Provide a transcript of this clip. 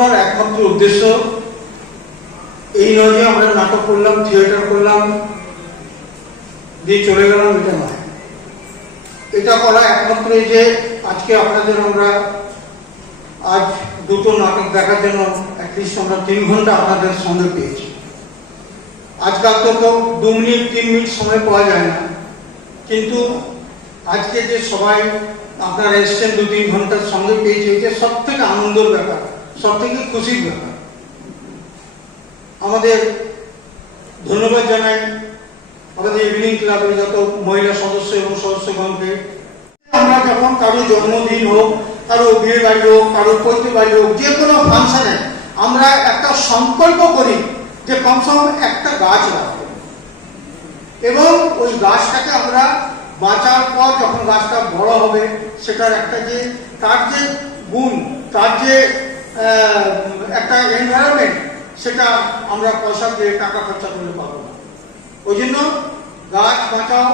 করার একমাত্র উদ্দেশ্য এই নয় যে আমরা নাটক করলাম, থিয়েটার করলাম, দিয়ে চলে গেলাম, এটা নয়। এটা করা একমাত্র এই যে আজকে আপনাদের আমরা আজ দুটো নাটক দেখার জন্য অ্যাটলিস্ট আমরা 3 ঘন্টা আপনাদের সঙ্গে পেয়েছি। আজকাল তো 2 মিনিট 3 মিনিট সময় পাওয়া যায় না, কিন্তু আজকে যে সবাই আপনারা এসছেন 2-3 ঘন্টার সঙ্গে পেয়েছে, এটা সব থেকে আনন্দের ব্যাপার, সব থেকে খুশির ব্যাপার। আমাদের ধন্যবাদ জানাই আমাদের ইভিনিং ক্লাবের যত মহিলা সদস্য এবং সদস্যগণকে। আমরা যখন কারো জন্মদিন হোক, কারো বিয়ে বাড়ি হোক, কারো পৈতৃক বাড়ি হোক, যে কোনো ফাংশনে আমরা একটা সংকল্প করি যে কমসে কম একটা গাছ রাখবো, এবং ওই গাছটাকে আমরা বাঁচার পর যখন গাছটা বড় হবে সেটার একটা যে তার যে গুণ, তার যে একটা এনভায়রনমেন্ট, সেটা আমরা পয়সা দিয়ে টাকা খরচা করে পাবো না। ওই জন্য গাছ বাঁচাও।